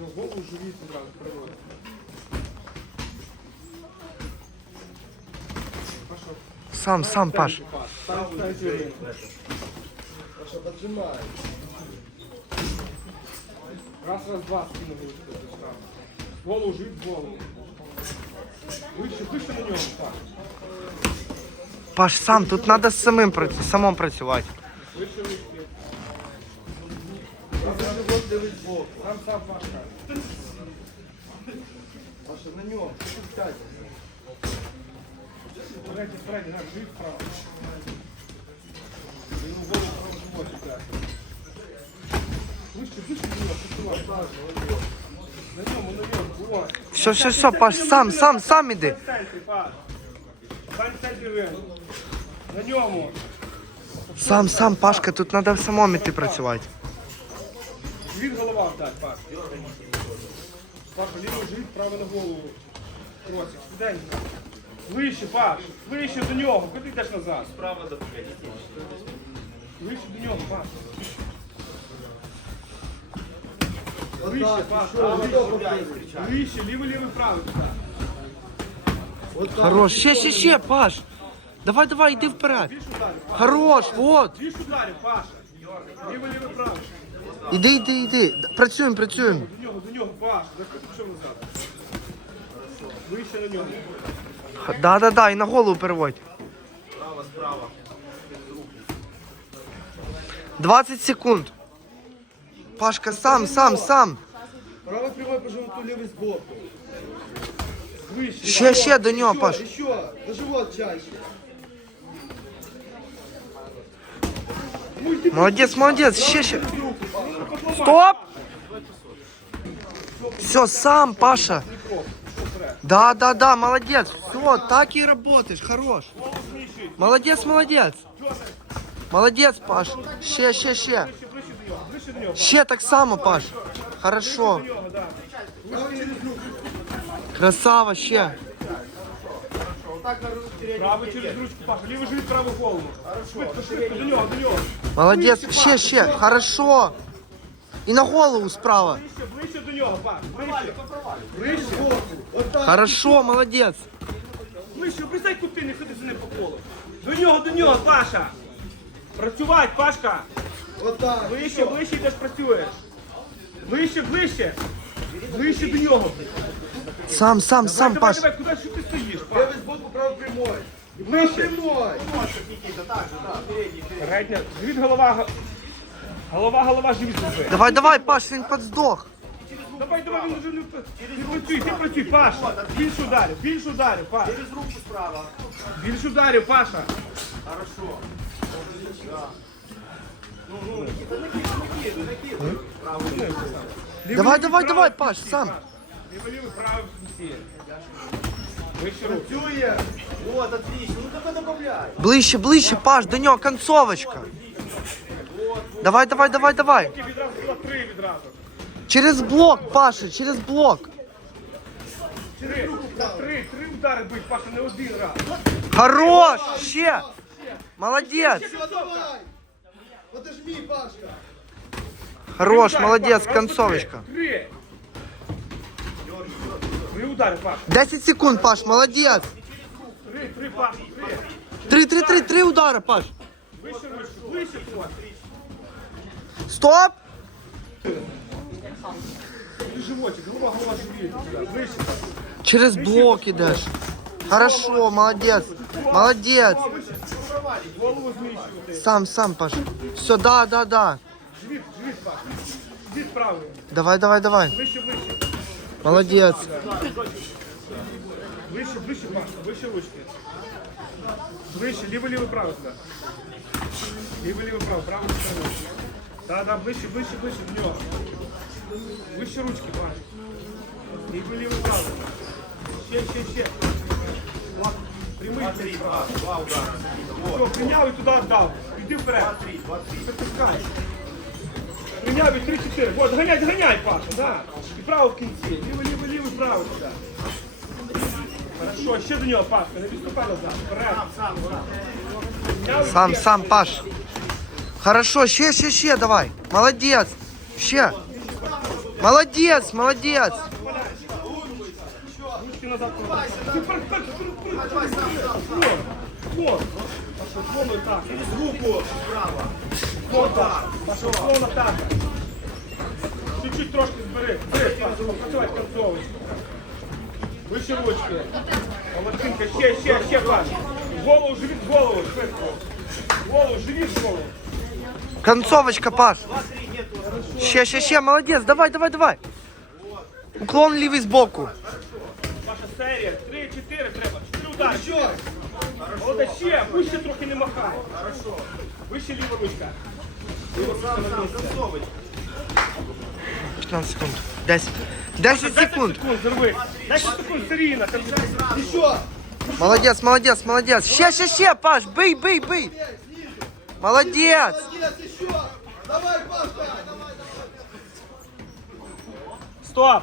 Ну, голову живіт одразу переводить. Пошел. Сам, сам, Паш. Там ставить живіт. Паша, поджимай. Раз, раз, два скинули вот эту штангу. Голову живіт, в голову. Вище, вище на ньому, так. Паш, сам, тут треба самим працю- самому працювати. Вище, вище. Сам, живот дивись збоку. Сам, сам, Пашка. Паша, на ньому. Пускай. Спереді, спереді, на, живіт вправо. Ти йому голову вправо живот чіпляєш. Вище, вище до нього, працювай, Паша. На ньому, на ньому, вот. Все, все, все, Паш, сам, сам, сам іди. Стань в центрі, Паш. Стань в центрі ринку. На ньому. Сам, сам, Пашка, тут треба самому іти працювати. Живіт голова вдать, Паш. Паша, лівий живіт, право на голову. Кросик, студенько. Вище, Паш, вище до нього. Куди йдеш назад? Справа до тебе. Вище до нього, Паш. Вище, Отак, Паш, що, право, хто вище. покрив? Вище, лівий, лівий, правий. туди. Отак. Хорош, ще, ще, ще, Паш. Давай, давай, йди вперед. Більш ударів, Паш. Хорош, вот. Більш ударів, Паша. Лівий, лівий, правий. Іди, іди, іди. Працюємо, працюємо. До нього, до нього, Паш. Що назад. Вище на нього. Да, да, да, і на голову переводь. Справа, справа. 20 секунд. Пашка, сам, сам, сам. Правий прямой по животу, лівий збоку. Вище. Ще, ще до нього, Паш. еще. На живот чаще. Молодець, молодець, ще, ще. Стоп! Все, сам, Паша. Да, да, да, молодец. Все, так и работаешь, хорош. Молодец, молодец. Молодец, Паш. Ще, ще, ще. Ще так само, Паш. Хорошо. Красава, ще. Правий через ручку, Паша. Лівий живіт, праву голову. Швидко, швидко, до нього, до нього. Молодец. Ще, ще. Хорошо. І на голову справа. Ближче, ближче до нього, Паш. Ближче. Ближче. Отак. Хорошо, молодец. Ближче, обрізай кути, не ходи за ним по колу. До нього, до нього, Паша. Працювати, Пашка. Отак. Ближче, ближче йдеш працюєш. Ближче, ближче. Ближче до нього. Сам, сам, сам, давай, Паш. давай, куди І правий Ближче. прямой. Передня. Живіт, голова. го- Голова, голова, живіт зроби. Давай, давай, Паш, він подздох. Давай, давай, він вже не п- Ти працюй, ти працюй, Паша. Більше ударів, більше ударів, Паша. Через руку справа. Більше ударів, Паша. Хорошо. Давай, давай, давай, Паш, сам. Лівий, лівий, правий в кінці. Вище руку. Працює. Вот, отлично. Ну только добавляй. Ближче, ближче, Паш, до нього концовочка. Давай, давай, давай, давай. Руки відразу сюди, три відразу. Через блок, Паша, через блок. Три, три, три удари бить, Паша, не один раз. Хорош, ще. Молодець. Все, давай. Подожми, Пашка. Хорош, Три удари, молодець, Паша, раз, концовочка. Три. Три удари, Паша. 10 секунд, Паш, молодець. Три, три, Паша, три. Три, три, три, три удара, Паш. Вище, вище, вище, Паша. Стоп. І животик, голова, голова, живіт. сюди, Вище. Через блок ідеш. Хорошо, молодець. Молодець. Голову зміщувати. Сам, сам, Паш. Все, да, да, да. Живіт, живіт, Паша. Живіт правий. Давай, давай, давай. Вище, вище. Молодець. Вище, вище, Паша, вище ручки. Вище, лівий, лівий, правий сюди. Лівий, лівий, правий, правий сюди. Да, да, ближче, ближче, ближче до нього. Вище ручки, Паша. Лівий, лівий, правий. Ще, ще, ще. Ладно, Прямий, три, два, два удара. Все, прийняв і туди віддав. Іди вперед. Два, три, два, три. Притискай. Прийняв і три, чотири. Вот, ганяй, ганяй, Паша, да. І право в кінці. Лівий, лівий, лівий, право сюди. Хорошо, ще до нього, Пашка, не відступай назад. Вперед. Сам, сам. Сам, сам, Паш. Хорошо, ще, ще, ще, давай. Молодець. Ще. Молодець, молодець. Ручки назад. Супер, супер, супер, супер. Вот, вот. Пошел, словно так. Руку справа. Вот так. Пошел, словно так. Чуть-чуть трошки збери. Збери, Паша, попрацювати концовочку. Вище ручки. Молодчинка, ще, ще, ще, Паш. В Голову, живіт, в голову, швидко. В Голову, живіт, в голову. Концовочка, Паш. Ще, ще, ще, молодець, давай, давай, давай. Уклон лівий збоку. Ваша серія. Три, чотири треба. Чотири удари. Що? Молодець, ще. Вище трохи не махай. Хорошо. Вище ліва ручка. 15 секунд. 10. 10 секунд. секунд, зірви. 10 секунд, серійно. Там Еще. Молодець, молодець, молодець. Ще, ще, ще, Паш, бий, бий, бий. Молодець. Молодец, еще. Давай, Пашка. Стоп!